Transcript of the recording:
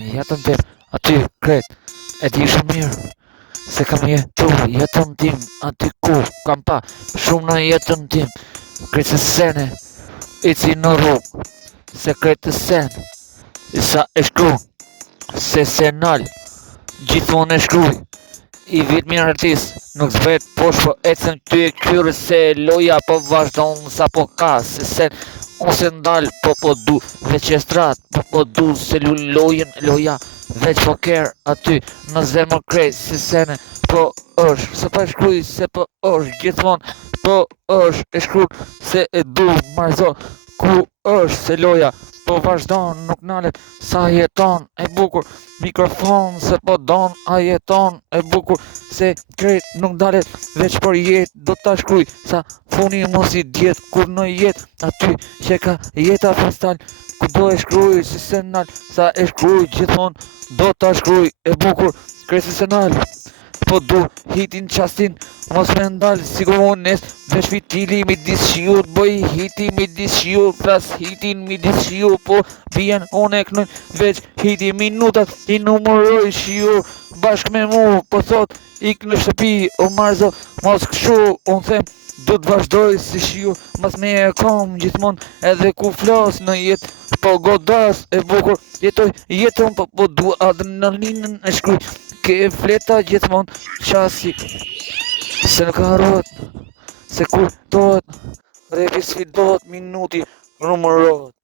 Jetën tim aty kret e di shumë mirë se kam jetu jetën tim aty ku kam pa shumë në jetën tim kretë sene i ci në rrugë se kretë sen i sa e shkru se senal gjithmonë e shkruj i vit mirë artist nuk zbret poshtë po ecën ty e kyre se loja po vazhdon sa po ka se sen ose ndal po du veç e strat po du se lu loja veç po ker aty në zemër krejt se sene po është se pa shkruj se po është gjithmonë po është e shkruj se e du marzo ku është se loja po vazhdon nuk nalet sa jeton e bukur mikrofon se po don a jeton e bukur se krejt nuk dalet veç për jet do ta shkruj sa funi mos i djet kur në jet aty që ka jeta freestyle ku do e shkruj si senal sa e shkruj gjithmonë do ta shkruj e bukur krejt si senal po du hitin qastin mos me ndal si komunist veç fitili midis shiut boj hiti midis shiut flas hitin midis shiut po vjen one knoj veç hiti minutat i numëroj shiut bashk me mu po thot ik në shtëpi o marzo mos këshu unë them do të vazhdoj si shiu mas me e kom gjithmon edhe ku flas në jet po godas e bukur jetoj jetën po du adrenalinën e shkruj ke fleta gjithmon qasi se nuk harrot se kur dohet repi sfidot minuti numërot